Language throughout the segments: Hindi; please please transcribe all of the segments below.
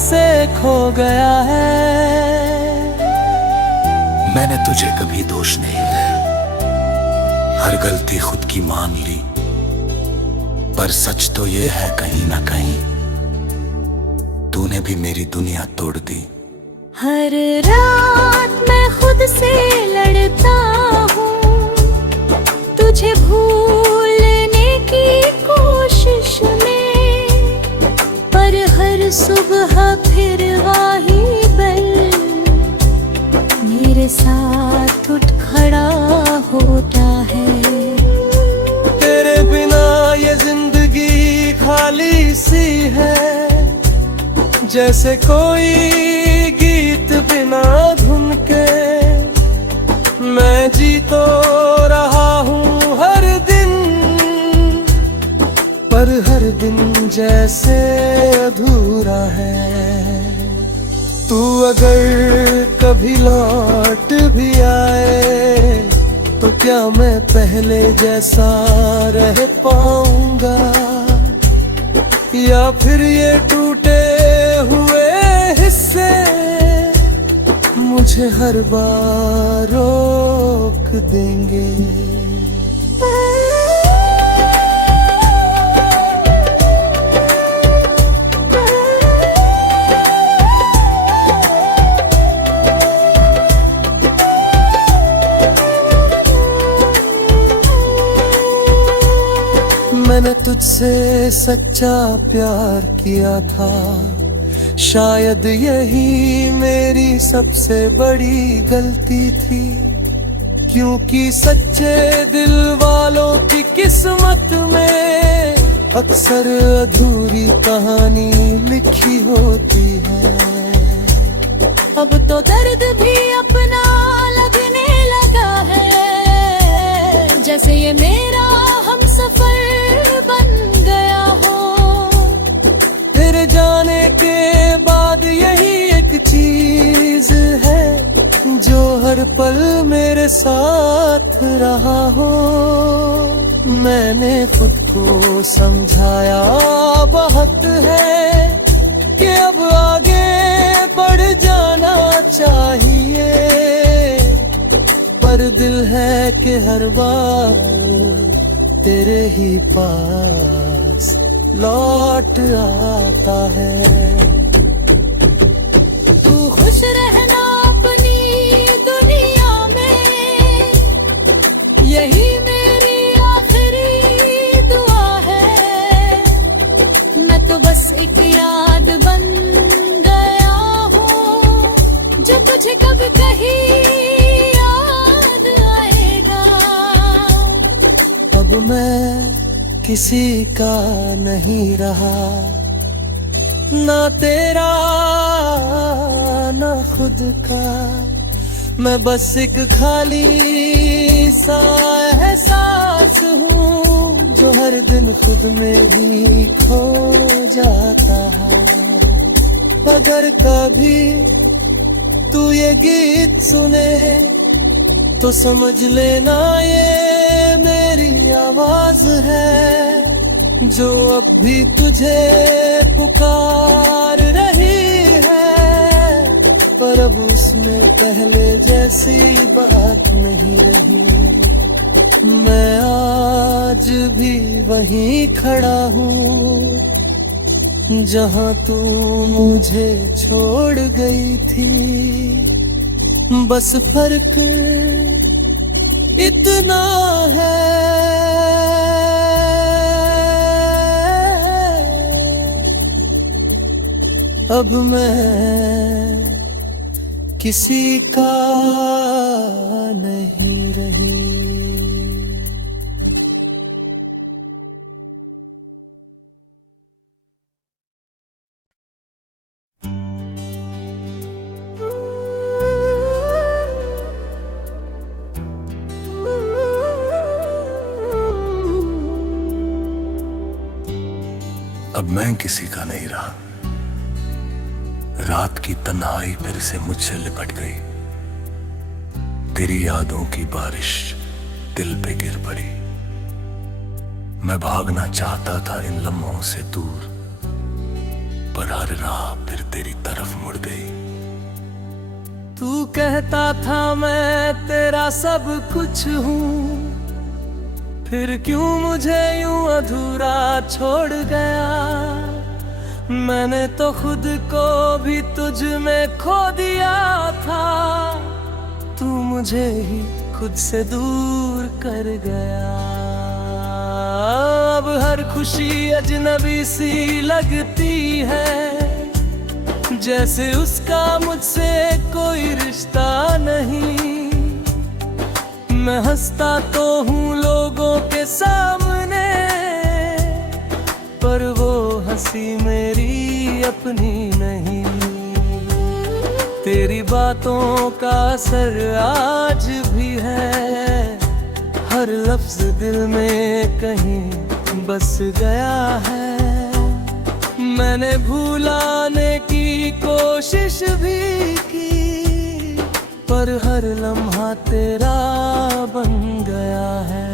से खो गया है। मैंने तुझे कभी दोष नहीं दिया, हर गलती खुद की मान ली, पर सच तो ये है कहीं ना कहीं तूने भी मेरी दुनिया तोड़ दी। हर रात मैं खुद से लड़ता हूँ, तुझे भूलने की कोशिश में, पर हर सुबह फिर वही बल मेरे साथ उठ खड़ा होता है। तेरे बिना ये जिंदगी खाली सी है, जैसे कोई गीत बिना धुन के। मैं जी तो रहा हूँ हर दिन, पर हर दिन जैसे अधूरा है। तू अगर कभी लौट भी आए तो क्या मैं पहले जैसा रह पाऊंगा, या फिर ये टूटे हुए हिस्से मुझे हर बार रोक देंगे। मैंने तुझसे सच्चा प्यार किया था, शायद यही मेरी सबसे बड़ी गलती थी, क्योंकि सच्चे दिल वालों की किस्मत में अक्सर अधूरी कहानी लिखी होती है। अब तो दर्द भी अपना लगने लगा है, जैसे ये मेरा हम सफर बन गया हो। तेरे जाने के बाद यही एक चीज है जो हर पल मेरे साथ रहा हो। मैंने खुद को समझाया बहुत है कि अब आगे बढ़ जाना चाहिए, पर दिल है कि हर बार तेरे ही पास लौट आता है। तू खुश रहना अपनी दुनिया में, यही मेरी आखिरी दुआ है। मैं तो बस एक याद बन गया हूँ, जो तुझे कब कहीं याद आएगा। अब मैं किसी का नहीं रहा, ना तेरा ना खुद का। मैं बस एक खाली सा एहसास हूँ, जो हर दिन खुद में ही खो जाता है। अगर कभी तू ये गीत सुने तो समझ लेना ये मेरी आवाज है, जो अब भी तुझे पुकार रही है, पर अब उसमें पहले जैसी बात नहीं रही। मैं आज भी वहीं खड़ा हूँ जहाँ तू मुझे छोड़ गई थी। बस फर्क इतना है, अब मैं किसी का नहीं रही। अब मैं किसी का नहीं रहा, रात की तन्हाई फिर से मुझसे लिपट गई। तेरी यादों की बारिश दिल पे गिर पड़ी। मैं भागना चाहता था इन लम्हों से दूर, पर हर राह फिर तेरी तरफ मुड़ गई। तू कहता था मैं तेरा सब कुछ हूँ, फिर क्यों मुझे यूं अधूरा छोड़ गया। मैंने तो खुद को भी तुझ में खो दिया था, तू मुझे ही खुद से दूर कर गया। अब हर खुशी अजनबी सी लगती है, जैसे उसका मुझसे कोई रिश्ता नहीं। मैं हंसता तो हूँ लोगों के सामने, पर वो हंसी मेरी अपनी नहीं। तेरी बातों का असर आज भी है, हर लफ्ज दिल में कहीं बस गया है। मैंने भुलाने की कोशिश भी की, पर हर लम्हा तेरा बन गया है।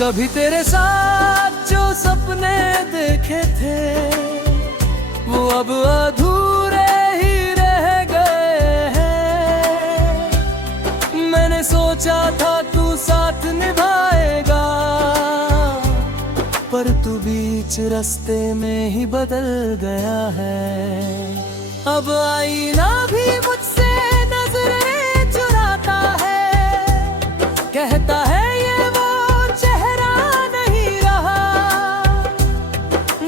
कभी तेरे साथ जो सपने देखे थे, वो अब अधूरे ही रह गए हैं। मैंने सोचा था तू साथ निभाएगा, पर तू बीच रास्ते में ही बदल गया है। अब आईना भी मुझसे नजरें चुराता है, कहता है ये वो चेहरा नहीं रहा,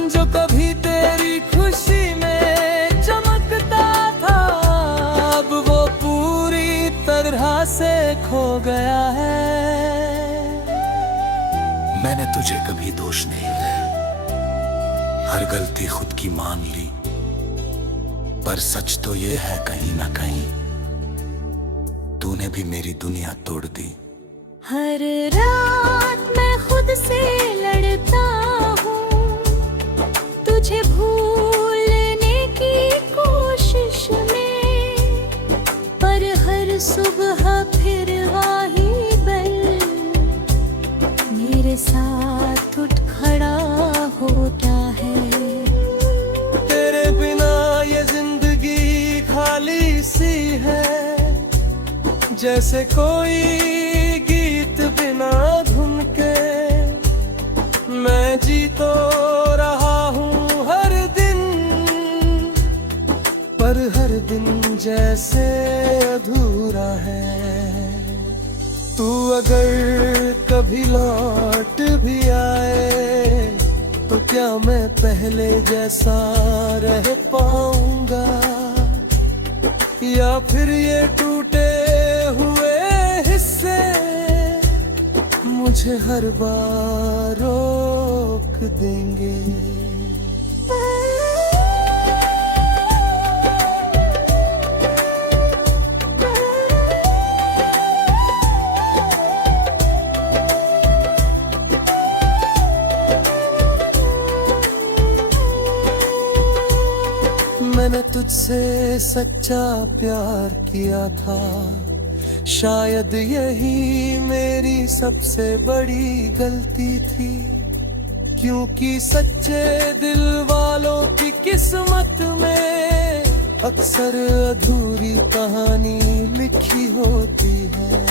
जो कभी तेरी खुशी में चमकता था। अब वो पूरी तरह से खो गया है। मैंने तुझे कभी दोष नहीं दिया, हर गलती खुद की मान ली, पर सच तो ये है कहीं ना कहीं तूने भी मेरी दुनिया तोड़ दी। हर रात मैं खुद से लड़ता हूँ, तुझे भूलने की कोशिश में, पर हर सुबह फिर वही बल मेरे साथ उठ खड़ा होता है। तेरे बिना ये जिंदगी खाली सी है, जैसे कोई गीत बिना धुन के। मैं जी तो रहा हूँ हर दिन, पर हर दिन जैसे अधूरा है। तू अगर कभी लौट भी आए, तो क्या मैं पहले जैसा रह पाऊंगा, या फिर ये टूटे हुए हिस्से मुझे हर बार रोक देंगे। मैंने तुझसे सच्चा प्यार किया था, शायद यही मेरी सबसे बड़ी गलती थी। क्योंकि सच्चे दिल वालों की किस्मत में अक्सर अधूरी कहानी लिखी होती है।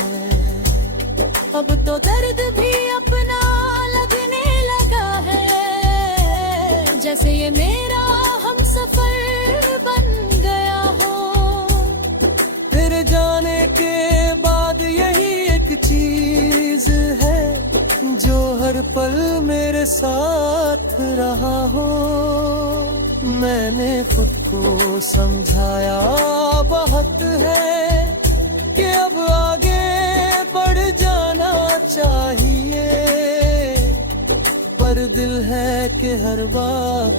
अब तो दर्द भी अपना लगने लगा है, जैसे ये मेरा हमसफर बन गया हो। तेरे जाने के बाद यही एक चीज है, जो हर पल मेरे साथ रहा हो। मैंने खुद को समझाया बहुत है कि अब आगे बढ़ जाना चाहिए, पर दिल है कि हर बार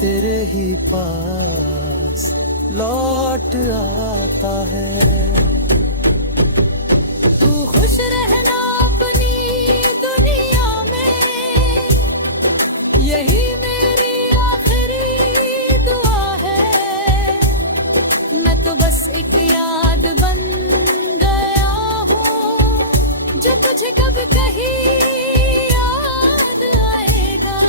तेरे ही पास लौट आता है। तू खुश रहना अपनी दुनिया में, यही मेरी आखिरी दुआ है। मैं तो बस एक याद बन गया हूँ, जो तुझे कब कहीं याद आएगा।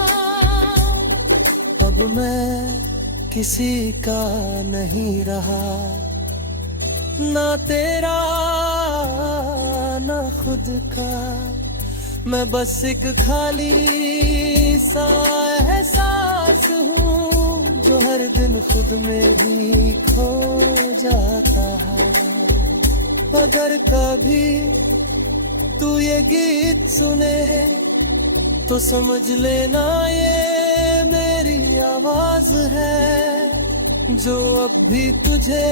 अब मैं किसी का नहीं रहा, ना तेरा ना खुद का। मैं बस एक खाली सा एहसास हूँ जो हर दिन खुद में भी खो जाता है। अगर कभी तू ये गीत सुने तो समझ लेना ये मेरी आवाज है जो अब भी तुझे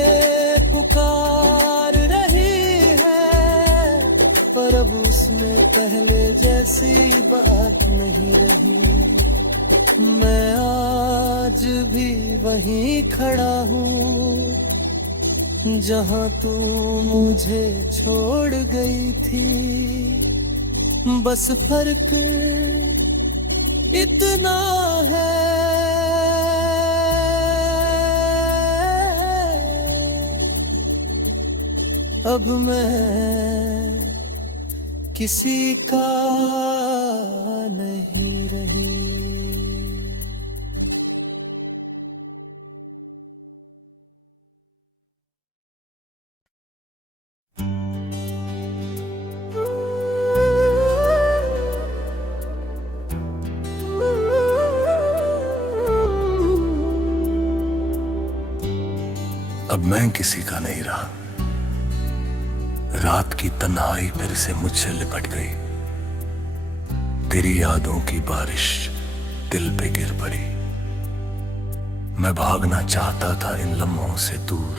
पुकार रही है। पर अब उसमें पहले जैसी बात नहीं रही। मैं आज भी वहीं खड़ा हूँ जहाँ तू मुझे छोड़ गई थी। बस फर्क इतना है अब मैं किसी का नहीं रही। अब मैं किसी का नहीं रहा। रात की तन्हाई फिर से मुझसे लिपट गई। तेरी यादों की बारिश दिल पे गिर पड़ी। मैं भागना चाहता था इन लम्हों से दूर,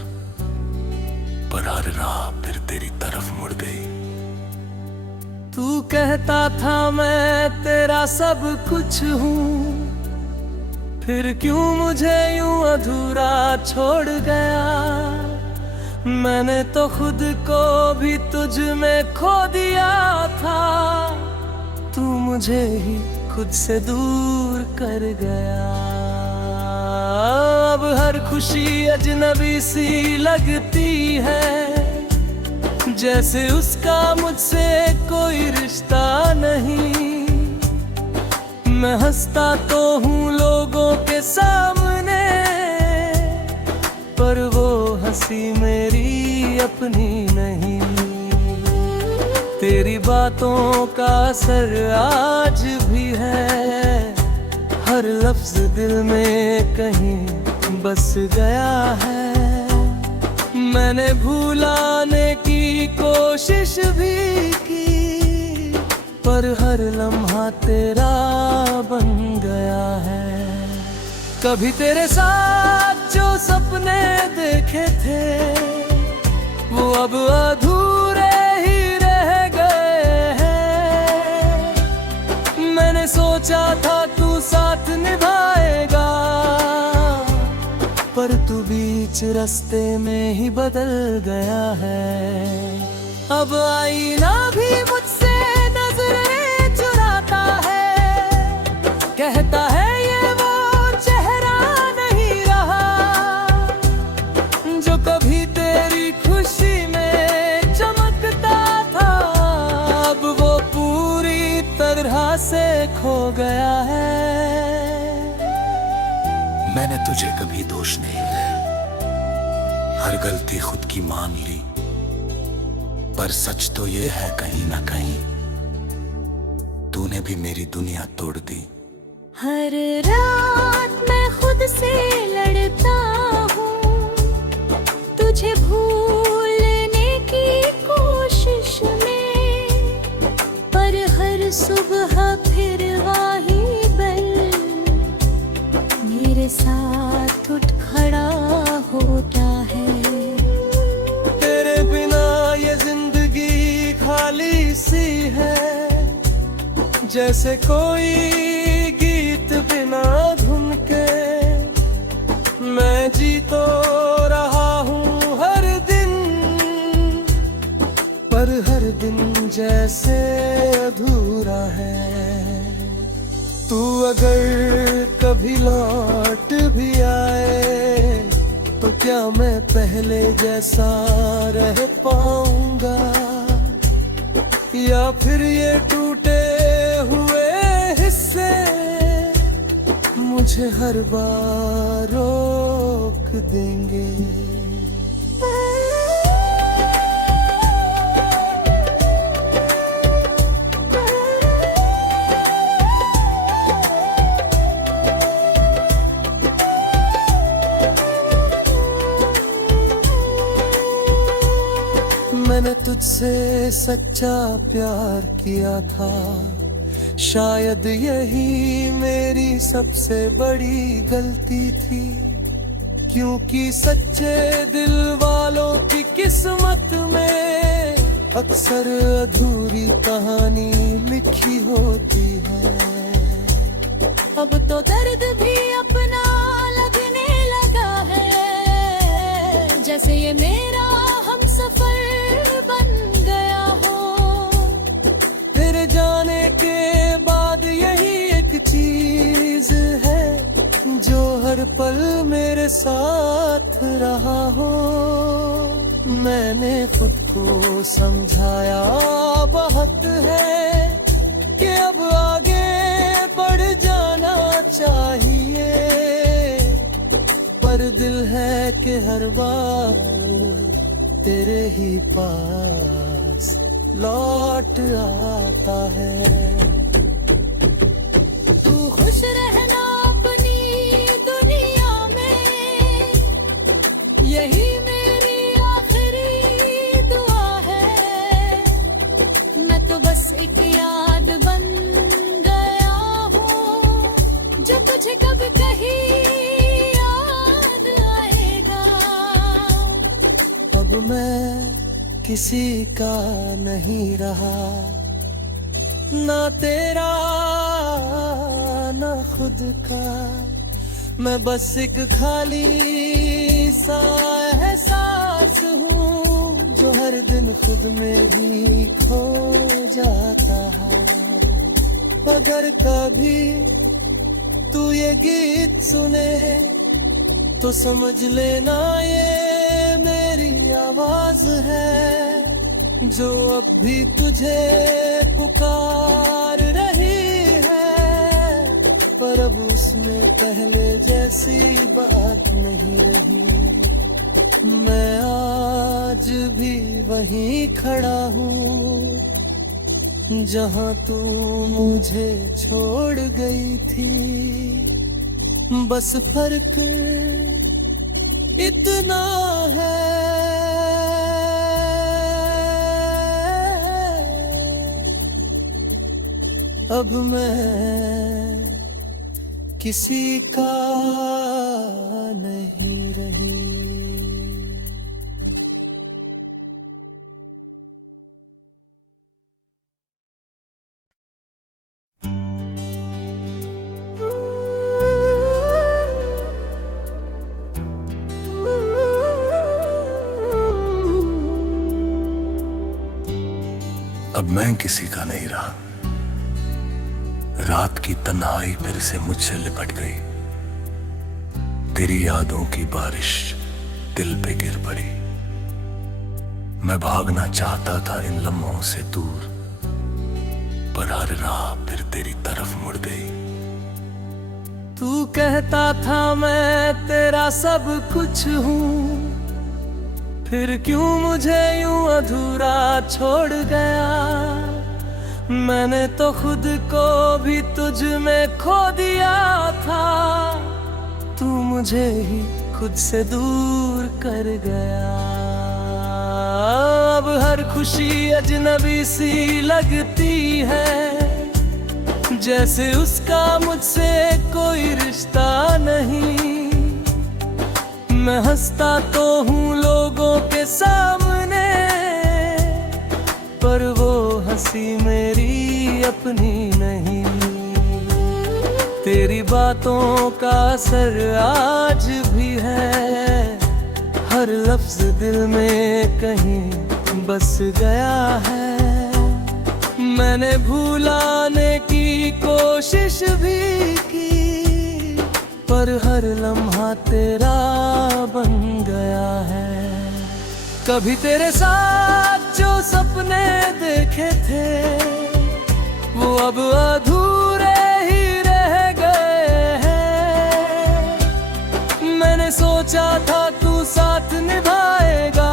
पर हर राह फिर तेरी तरफ मुड़ गई। तू कहता था मैं तेरा सब कुछ हूँ, फिर क्यों मुझे यूं अधूरा छोड़ गया। मैंने तो खुद को भी तुझ में खो दिया था, तू मुझे ही खुद से दूर कर गया। अब हर खुशी अजनबी सी लगती है, जैसे उसका मुझसे कोई रिश्ता नहीं। मैं हंसता तो हूँ लोगों के सामने, पर वो हंसी मेरी अपनी नहीं। तेरी बातों का असर आज भी है, हर लफ्ज दिल में कहीं बस गया है। मैंने भुलाने की कोशिश भी की, पर हर लम्हा तेरा बन गया है। कभी तेरे साथ जो सपने देखे थे, वो अब अधूरे ही रह गए हैं। मैंने सोचा था तू साथ निभाएगा, पर तू बीच रास्ते में ही बदल गया है। अब आईना भी मुझसे नजरें चुराता है, कहता है ये वो चेहरा नहीं रहा जो कभी तेरी खुशी में चमकता था। अब वो पूरी तरह से खो गया है। मैंने तुझे कभी दोष नहीं दिया, हर गलती खुद की मान ली। पर सच तो ये है कहीं ना कहीं तूने भी मेरी दुनिया तोड़ दी। हर रात मैं खुद से लड़ता हूँ, तुझे भूलने की कोशिश में, पर हर सुबह फिर वही बल मेरे साथ उठ खड़ा होता है। तेरे बिना ये जिंदगी खाली सी है, जैसे कोई गीत बिना धुन के। मैं जी तो रहा हूँ हर दिन, पर हर दिन जैसे अधूरा है। तू अगर कभी लौट भी आए, तो क्या मैं पहले जैसा रह पाऊंगा, या फिर ये टूटे हुए हिस्से मुझ मुझे हर बार रोक देंगे। मैंने तुझसे सच्चा प्यार किया था, शायद यही मेरी सबसे बड़ी गलती थी, क्योंकि सच्चे दिल वालों की किस्मत में अक्सर अधूरी कहानी लिखी होती है। अब तो दर्द भी अपना लगने लगा है, जैसे ये मेरा हम सफर बन गया हो। तेरे जाने के बाद यही एक चीज है जो हर पल मेरे साथ रहा हो। मैंने खुद को समझाया बहुत है कि अब आगे बढ़ जाना चाहिए, पर दिल है कि हर बार तेरे ही पास लौट आता है। तू खुश रहना अपनी दुनिया में, यही मेरी आखिरी दुआ है। मैं तो बस एक याद बन गया हूँ, जो तुझे कब कहीं याद आएगा। अब मैं किसी का नहीं रहा, ना तेरा ना खुद का। मैं बस एक खाली सा एहसास हूँ, जो हर दिन खुद में भी खो जाता है। अगर कभी तू ये गीत सुने तो समझ लेना ये मेरी आवाज है, जो अब भी तुझे पुकार रही है। पर अब उसमें पहले जैसी बात नहीं रही। मैं आज भी वहीं खड़ा हूँ जहाँ तू मुझे छोड़ गई थी। बस फर्क इतना है, अब मैं किसी का नहीं रही। अब मैं किसी का नहीं रहा। रात की तन्हाई फिर से मुझसे लिपट गई। तेरी यादों की बारिश दिल पे गिर पड़ी। मैं भागना चाहता था इन लम्हों से दूर, पर हर राह फिर तेरी तरफ मुड़ गई। तू कहता था मैं तेरा सब कुछ हूँ, फिर क्यों मुझे यूं अधूरा छोड़ गया। मैंने तो खुद को भी तुझ में खो दिया था, तू मुझे ही खुद से दूर कर गया। अब हर खुशी अजनबी सी लगती है, जैसे उसका मुझसे कोई रिश्ता नहीं। मैं हंसता तो हूँ लोगों के सामने, पर वो हंसी मेरी अपनी नहीं। तेरी बातों का असर आज भी है, हर लफ्ज दिल में कहीं बस गया है। मैंने भुलाने की कोशिश भी की, पर हर लम्हा तेरा बन गया है। कभी तेरे साथ जो सपने देखे थे, वो अब अधूरे ही रह गए हैं। सोचा था तू साथ निभाएगा,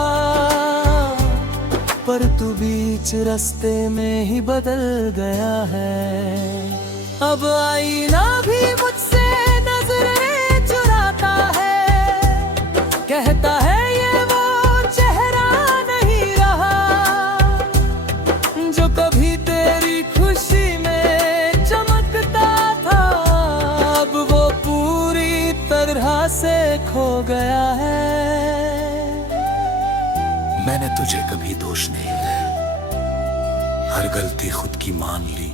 पर तू बीच रास्ते में ही बदल गया है। अब आईना भी मुझसे नजरें चुराता है, कहता है ये वो चेहरा नहीं रहा जो कभी तेरी खुशी में चमकता था। अब वो पूरी तरह से खो गया है। मैंने तुझे कभी दोष नहीं दिया, हर गलती खुद की मान ली,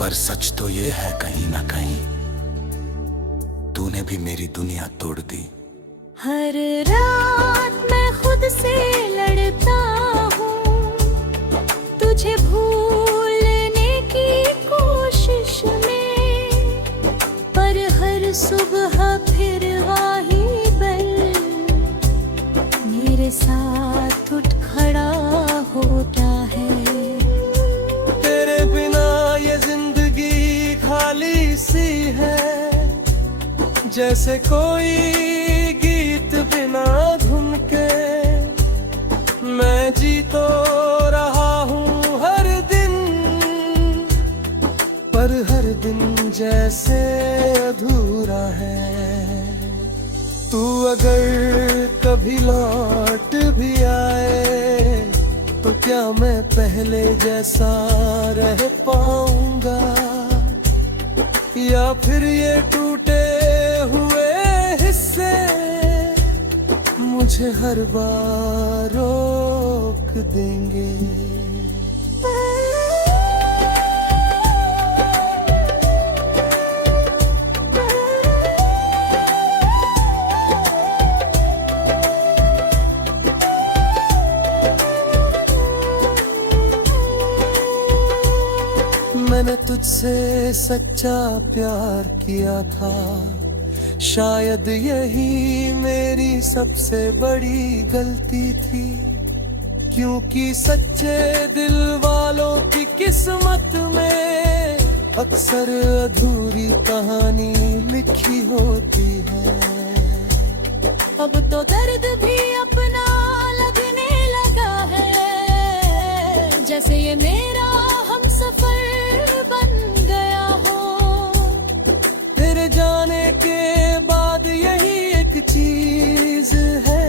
पर सच तो ये है कहीं ना कहीं तूने भी मेरी दुनिया तोड़ दी। हर रात मैं खुद से लड़ता हूँ, तुझे भूलने की कोशिश में, पर हर सुबह फिर वही बल मेरे साथ उठ खड़ा होता है। तेरे बिना ये जिंदगी खाली सी है, जैसे कोई गीत बिना धुन के। मैं जी तो रहा हूँ हर दिन, पर हर दिन जैसे अधूरा है। तू अगर कभी लौट भी आए तो क्या मैं पहले जैसा रह पाऊंगा, या फिर ये टूटे हुए हिस्से मुझे हर बार रोक देंगे। मैंने तुझसे सच्चा प्यार किया था, शायद यही मेरी सबसे बड़ी गलती थी, क्योंकि सच्चे दिल वालों की किस्मत में अक्सर अधूरी कहानी लिखी होती है। अब तो दर्द भी अपना लगने लगा है, जैसे ये मेरा हम सफर बन गया हो। तेरे जाने के बाद यही एक चीज है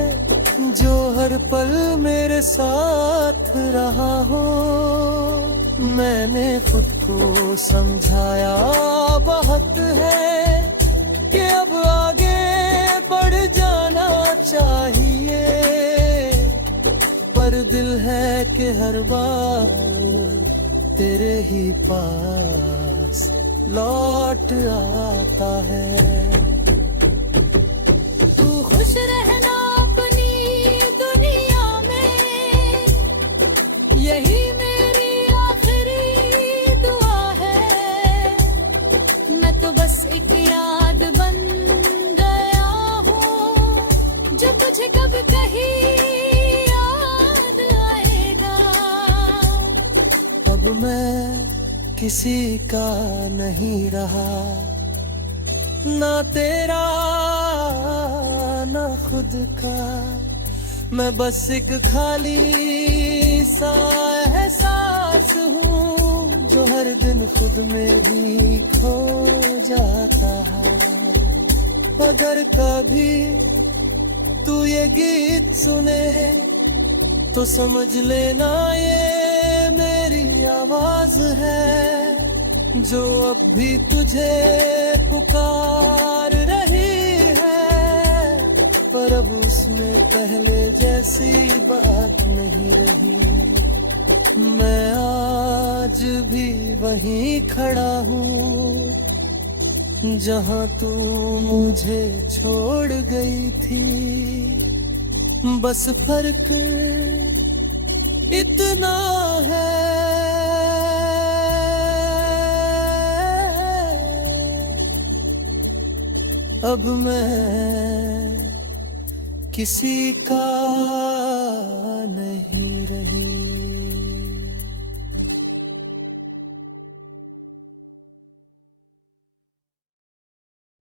जो हर पल मेरे साथ रहा हो। मैंने खुद को समझाया बहुत है कि अब आगे बढ़ जाना चाहिए, पर दिल है कि हर बार तेरे ही पास लौट आता है। तू खुश रहना अपनी दुनिया में, यही मेरी आखिरी दुआ है। मैं तो बस एक याद बन गया हूँ जो तुझे कब कहीं याद आएगा। अब मैं किसी का नहीं रहा, ना तेरा ना खुद का। मैं बस एक खाली सा एहसास हूँ जो हर दिन खुद में भी खो जाता है। अगर कभी तू ये गीत सुने तो समझ लेना ये मेरी आवाज है जो अब भी तुझे पुकार रही है, पर अब उसमें पहले जैसी बात नहीं रही। मैं आज भी वहीं खड़ा हूँ जहाँ तू मुझे छोड़ गई थी। बस फर्क इतना है अब मैं किसी का नहीं रही।